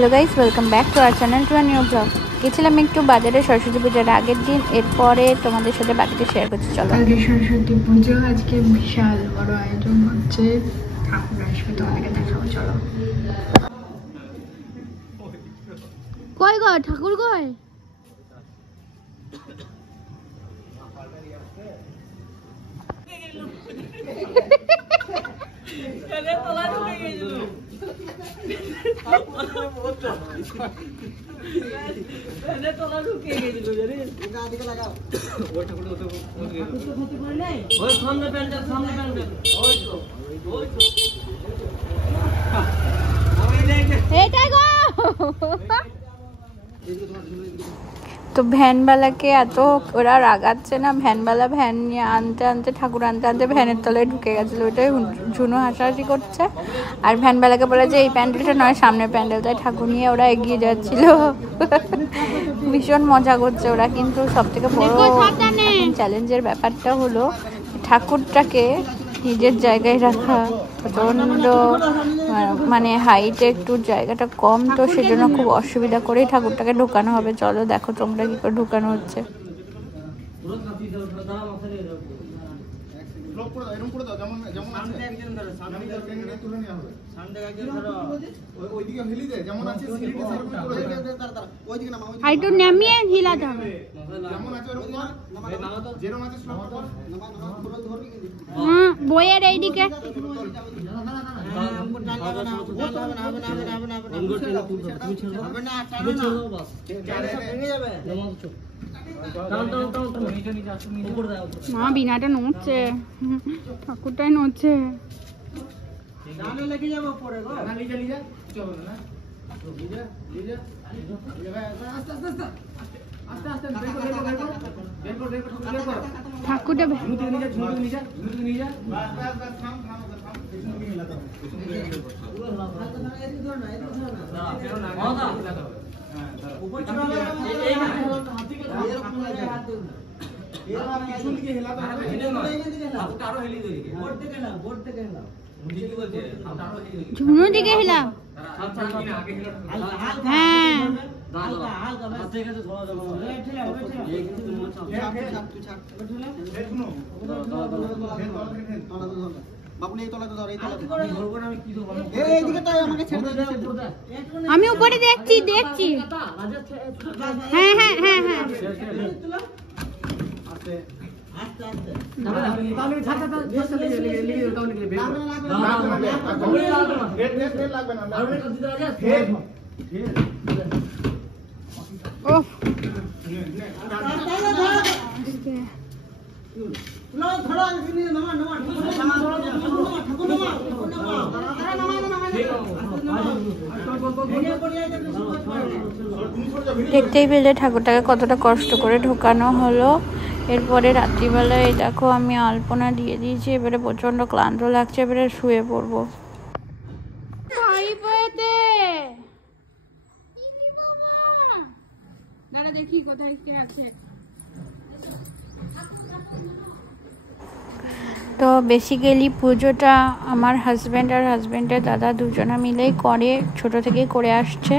Hello guys, welcome back to our channel to a new blog. গেছিলাম একটু বাজারে সরস্বতী পূজার আগের দিন, এরপরে তোমাদের সাথে বাকিটা শেয়ার করছি। চলো। আগে সরস্বতী পুজো, আজকে বিশাল বড় আয়োজন হচ্ছে, ঠাকুর আসবে, তোমাদেরকে দেখাবো। চলো। কই গো ঠাকুর কই? তো ভ্যানওয়ালাকে এত ওরা রাগাচ্ছে না, ভ্যানওয়ালা ভ্যান নিয়ে আনতে আনতে ঠাকুর আনতে আনতে ভ্যানের তলায় ঢুকে গেছিলো। ওইটাই ঝুনু হাসাহাসি করছে, আর ভ্যানওয়ালাকে বলে যে এই প্যান্ডেলটা নয়, সামনের প্যান্ডেলটায় ঠাকুর নিয়ে ওরা এগিয়ে যাচ্ছিল। ভীষণ মজা করছে ওরা। কিন্তু সব থেকে বড় চ্যালেঞ্জের ব্যাপারটা হলো ঠাকুরটাকে নিজের জায়গায় রাখা। প্রচণ্ড মানে হাইটে একটু জায়গাটা কম, তো সেজন্য খুব অসুবিধা করেই ঠাকুরটাকে ঢোকানো হবে। চলো দেখো তোমরা কি করে ঢোকানো হচ্ছে। একটু নামিয়ে হিলাতে হবে। বইয়ের এইদিকে মা বিনাটা নড়ছে, ঠাকুরটাই নড়ছে। ঠাকুরটা ঝুনু দিকে হিলা। হ্যাঁ আমি উপরে দেখছি দেখছি। হ্যাঁ হ্যাঁ হ্যাঁ হ্যাঁ দেখতেই পেলে ঠাকুরটাকে কতটা কষ্ট করে ঢোকানো হলো। এরপরে রাত্রিবেলায় দেখো আমি আলপনা দিয়ে দিয়েছি। এবারে প্রচন্ড ক্লান্ত লাগছে, এবারে শুয়ে পড়বো। দেখি কোথায় কে আছে। তো বেসিক্যালি পুজোটা আমার হাজব্যান্ড আর হাজব্যান্ডের দাদা দুজনা মিলেই করে, ছোট থেকেই করে আসছে।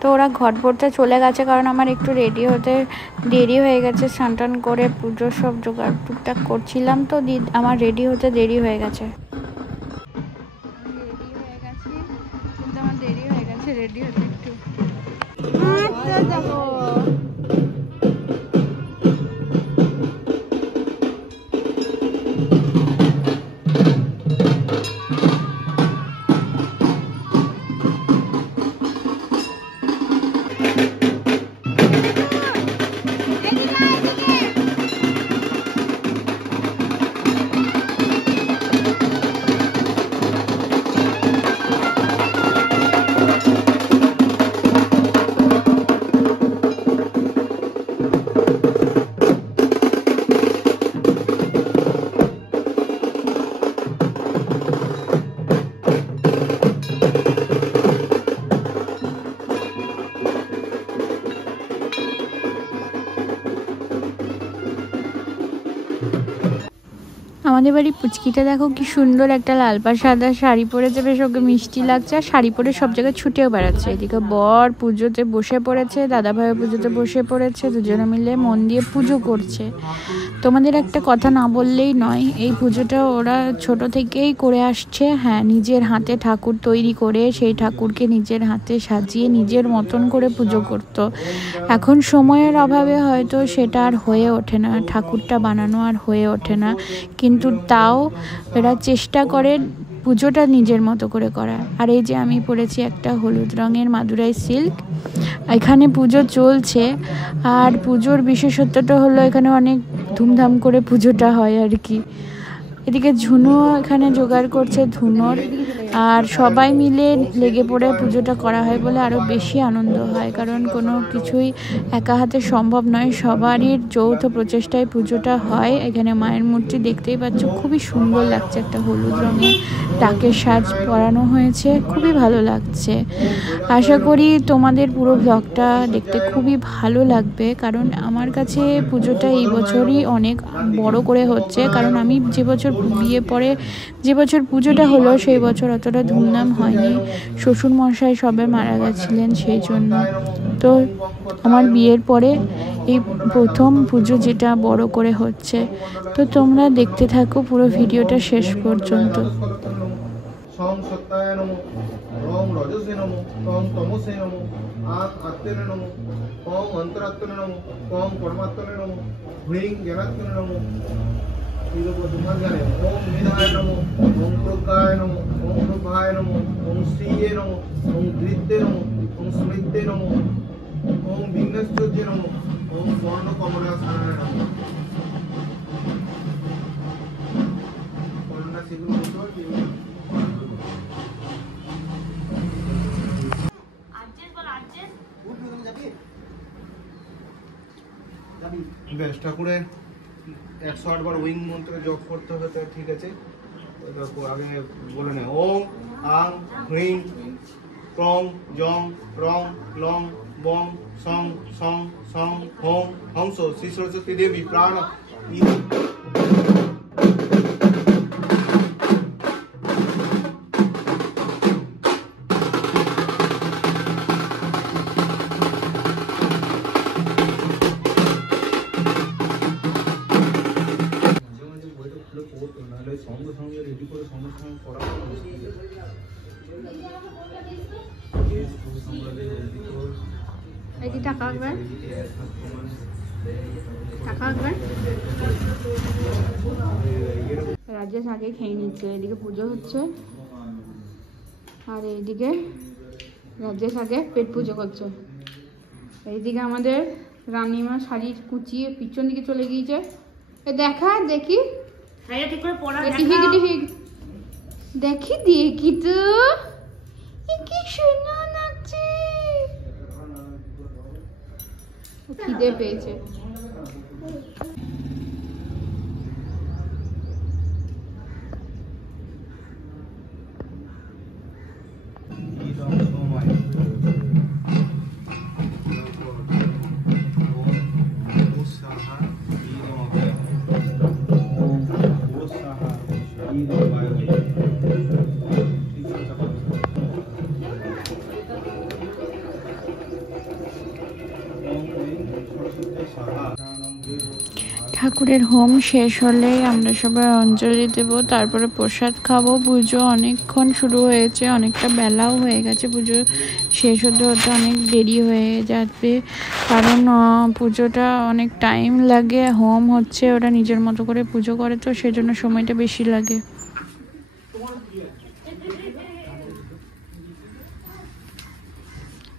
তো ওরা ঘট ভরতে চলে গেছে, কারণ আমার একটু রেডি হতে দেরি হয়ে গেছে। স্নান টান করে পুজোর সব জোগাড় টুকটাক করছিলাম, তো আমার রেডি হতে দেরি হয়ে গেছে। কিন্তু আমার দেরি হয়ে গেছে রেডি হতে একটু। দেখো আমাদের বাড়ির পুচকিটা দেখো কি সুন্দর একটা লাল পা সাদা শাড়ি পরেছে, বেশ ওকে মিষ্টি লাগছে। আর শাড়ি পরে সব জায়গায় ছুটেও বেড়াচ্ছে। এদিকে বর পুজোতে বসে পড়েছে, দাদা ভাইও পুজোতে বসে পড়েছে, দুজনে মিলে মন দিয়ে পুজো করছে। তোমাদের একটা কথা না বললেই নয়, এই পুজোটা ওরা ছোট থেকেই করে আসছে। হ্যাঁ, নিজের হাতে ঠাকুর তৈরি করে সেই ঠাকুরকে নিজের হাতে সাজিয়ে নিজের মতন করে পুজো করতো। এখন সময়ের অভাবে হয়তো সেটা আর হয়ে ওঠে না, ঠাকুরটা বানানো আর হয়ে ওঠে না, কিন্তু তাও এরা চেষ্টা করে পুজোটা নিজের মতো করে করা। আর এই যে আমি পরেছি একটা হলুদ রঙের মাদুরাই সিল্ক। এখানে পুজো চলছে, আর পুজোর বিশেষত্বটা হলো এখানে অনেক ধুমধাম করে পুজোটা হয় আর কি। এদিকে ঝুনুও এখানে জোগাড় করছে ধুনোর, আর সবাই মিলে লেগে পড়ে পুজোটা করা হয় বলে আরও বেশি আনন্দ হয়, কারণ কোনো কিছুই একা হাতে সম্ভব নয়, সবারই যৌথ প্রচেষ্টায় পুজোটা হয়। এখানে মায়ের মূর্তি দেখতেই পাচ্ছ, খুবই সুন্দর লাগছে, একটা হলুদ রঙের টাকের সাজ পরানো হয়েছে, খুবই ভালো লাগছে। আশা করি তোমাদের পুরো ব্লগটা দেখতে খুবই ভালো লাগবে, কারণ আমার কাছে পুজোটা এই বছরই অনেক বড় করে হচ্ছে, কারণ আমি যে বছর বিয়ে পরে যে বছর পুজোটা হলো সেই বছর অতটা ধুমধাম হয়নি, শ্বশুর মশাই সবে মারা গেছিলেন, সেই জন্য। তো আমার বিয়ের পরে এই প্রথম পুজো যেটা বড় করে হচ্ছে। তো তোমরা দেখতে থাকো পুরো ভিডিওটা শেষ পর্যন্ত। ओम मेधाय नमो, ओम प्रज्ञाय नमो, ओम प्रभाय नमो, ओम श्रीये नमो, ओम धृत्ते नमो, ओम स्मृत्ते नमो, ओम विघ्नेश्वर्ये नमो, ओम स्वर्ण कमलासनाय नमो। করোনা সেগুলো বলতো কি আজেস বল আজেস উঠে তুমি যাবি বেশ ঠাকুরের 108 বার উইং মন্ত্র জপ করতে হবে, তো ঠিক আছে। তারপর আগে বলে নে ওম আং হ্রিং ক্রং জং রং লং বং song song song home Hansa Shri Saraswati দেবী প্রাণ সঙ্গে সঙ্গে রেডি করে সঙ্গে সঙ্গে করা টাকা আঁকবেন, টাকা আঁকবেন। রাজেশ আগে খেয়ে নিচ্ছে, এদিকে পুজো হচ্ছে, আর এইদিকে রাজেশ আগে পেট পুজো করছে। এইদিকে আমাদের রানীমা শাড়ি কুচিয়ে পিছন দিকে চলে গিয়েছে। দেখা দেখি দেখি দেখি তো কি সুন্দর লাগছে, খিদে পেয়েছে। ঠাকুরের হোম শেষ হলেই আমরা সবাই অঞ্জলি দেব, তারপরে প্রসাদ খাবো। পুজো অনেকক্ষণ শুরু হয়েছে, অনেকটা বেলাও হয়ে গেছে, পুজো শেষ হতে হতে অনেক দেরি হয়ে যাবে, কারণ পুজোটা অনেক টাইম লাগে। হোম হচ্ছে, ওরা নিজের মতো করে পুজো করে, তো সেজন্য সময়টা বেশি লাগে।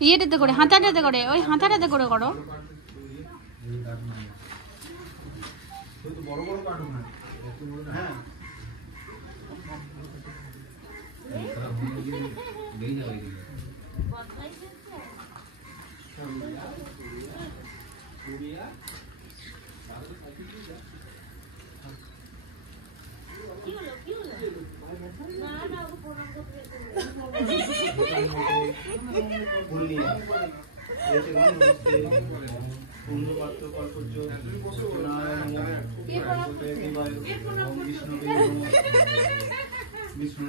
ইয়েটাতে করে হাতাটাতে করে, ওই হাতাটাতে করে করো। বড় বড় কাটুন না, হ্যাঁ ফুল নিয়ে পূর্ণপাত্র কল্পজ্জ নারায়ণ বিষ্ণু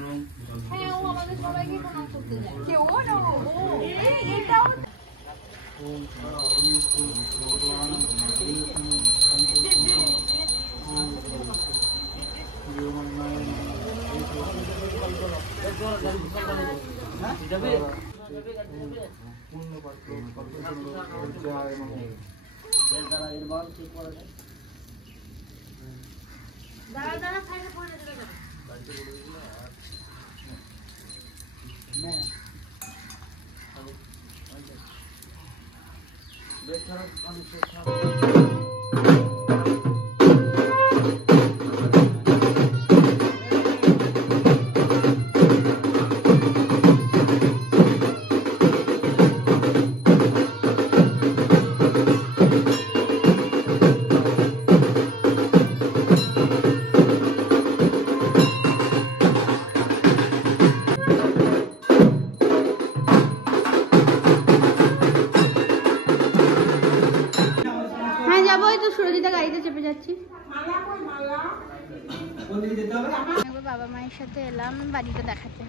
বাবা মায়ের সাথে এলাম বাড়িটা দেখাতে।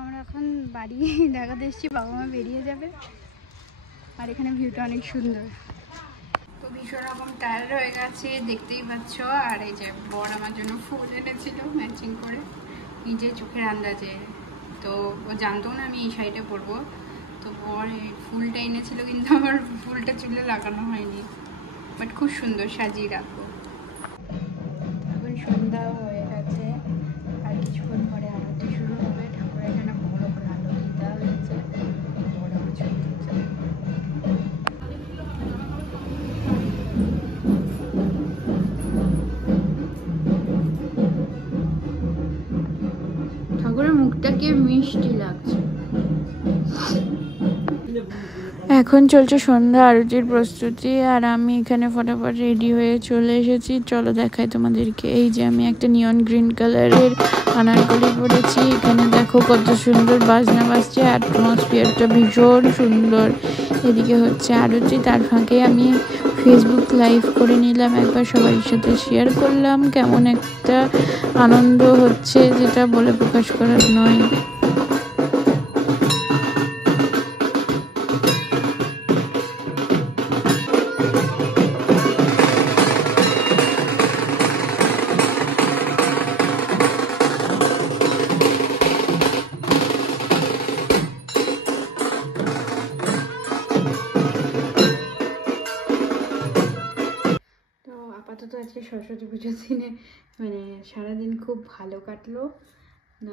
আমরা এখন বাড়ি দেখাতে এসেছি, বাবা মা বেরিয়ে যাবে। আর এখানে ভিউটা অনেক সুন্দর। তো ভীষণ রকম টায়ার্ড হয়ে গেছে দেখতেই পাচ্ছ। আর এই যে বর আমার জন্য ফুল এনেছিল ম্যাচিং করে নিজের চোখের আন্দাজে। তো ও জানতো না আমি এই শাড়িটা পরবো, তো বর ফুলটা এনেছিল কিন্তু আমার ফুলটা চুলে লাগানো হয়নি, বাট খুব সুন্দর সাজিয়ে রাখবো। এখন সন্ধ্যা হয়ে গেছে, আর কিছুক্ষণ পরে আরতি শুরু হবে। ঠাকুর এখানে বড় করে আরতি দেওয়া হয়েছে, বড় আমার ছবি তুলছে। ঠাকুরের মুখটা কি মিষ্টি লাগছে। এখন চলছে সন্ধ্যা আরতির প্রস্তুতি, আর আমি এখানে ফটাফট রেডি হয়ে চলে এসেছি। চলো দেখাই তোমাদেরকে। এই যে আমি একটা নিয়ন গ্রিন কালারের আনারকলি পরেছি। এখানে দেখো কত সুন্দর বাজনা বাজছে, অ্যাটমসফিয়ারটা ভীষণ সুন্দর। এদিকে হচ্ছে আরতি, তার ফাঁকে আমি ফেসবুক লাইভ করে নিলাম একবার, সবার সাথে শেয়ার করলাম। কেমন একটা আনন্দ হচ্ছে যেটা বলে প্রকাশ করার নয়। আপাতত আজকে সরস্বতী পুজোর দিনে মানে সারাদিন খুব ভালো কাটলো।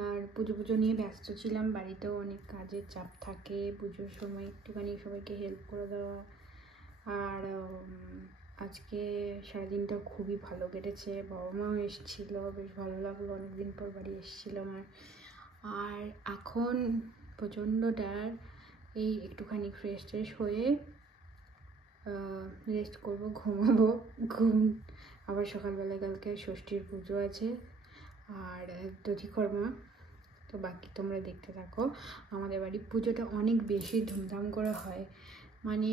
আর পুজো নিয়ে ব্যস্ত ছিলাম, বাড়িতেও অনেক কাজের চাপ থাকে পুজোর সময়, একটুখানি সবাইকে হেল্প করে দেওয়া। আর আজকে সারাদিনটা খুবই ভালো কেটেছে। বাবা মাও এসেছিলো, বেশ ভালো লাগলো, অনেকদিন পর বাড়ি এসেছিলো আমার। আর এখন প্রচণ্ড টায়ার্ড, এই একটুখানি ফ্রেশ ট্রেশ হয়ে রেস্ট করবো, ঘুমাবো। আবার সকালবেলা কালকে ষষ্ঠীর পুজো আছে আর দধিকর্মা। তো বাকি তোমরা দেখতে থাকো। আমাদের বাড়ির পুজোটা অনেক বেশি ধুমধাম করে হয়, মানে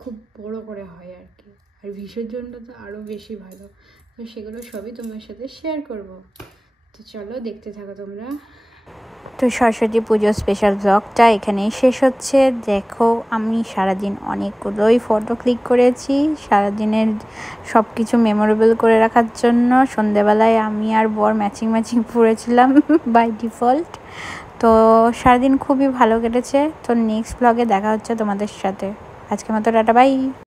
খুব বড় করে হয় আর কি। আর বিসর্জনটা তো আরও বেশি ভালো। তো সেগুলো সবই তোমার সাথে শেয়ার করব। তো চলো দেখতে থাকো তোমরা। তো সরস্বতী পুজোর স্পেশাল ব্লগটা এখানেই শেষ হচ্ছে। দেখো আমি সারাদিন অনেকগুলোই ফটো ক্লিক করেছি সারাদিনের সব কিছু মেমোরেবল করে রাখার জন্য। সন্ধ্যেবেলায় আমি আর বর ম্যাচিং পরেছিলাম বাই ডিফল্ট। তো সারাদিন খুবই ভালো কেটেছে। তো নেক্সট ব্লগে দেখা হচ্ছে তোমাদের সাথে। আজকের মতো টাটা, বাই।